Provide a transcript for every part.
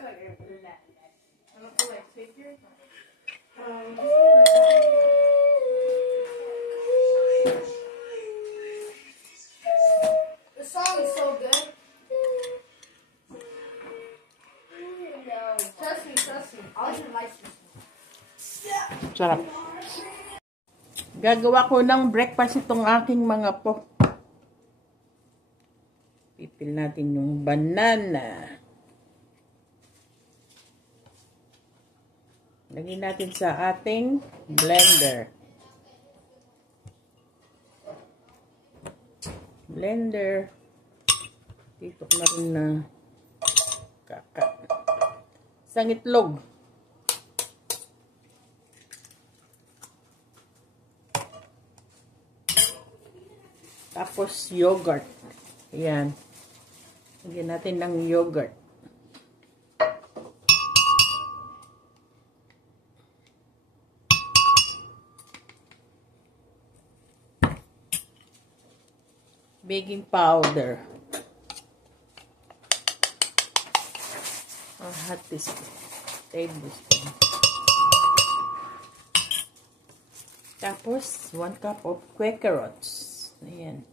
The song is so good. Trust me. All your license. Sarap. Gagawa ko ng breakfast itong aking mga po. Pipil natin yung banana. Lagyan natin sa ating blender. Dito ko na rin na isang itlog. Tapos yogurt. Ayan. Lagyan natin ng yogurt. Baking powder. Hot teaspoon. Tablespoon. Tapos 1 cup of Quakerots. Ayan.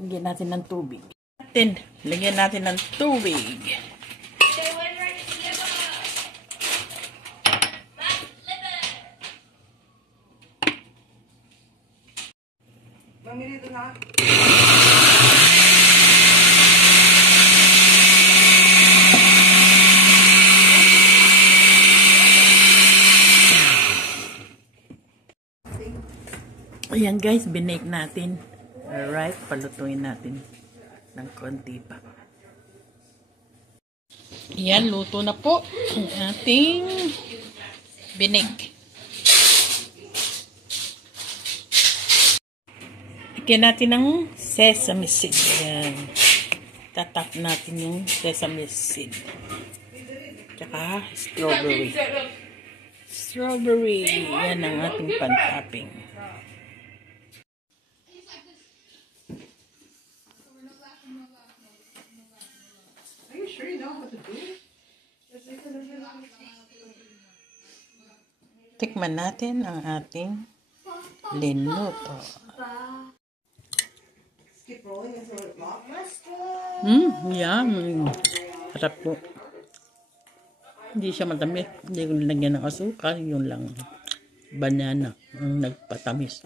Lagyan natin ng tubig. Lagyan natin ng tubig. Mamili na. Ayan guys, binake natin. Alright, palutuin natin ng konti pa. Ayan, luto na po ang ating binake. Lagyan natin ng sesame seed. Ayan. Tatap natin yung sesame seed. Tsaka strawberry. Yan ang ating pan-topping. Sure you know what to do? Tikman natin ang ating linuto. Keep rolling until it locks. Yum. Harap po. Hindi siya matamis. Hindi ko nilagyan ng asukal. Yung lang banana ang nagpatamis.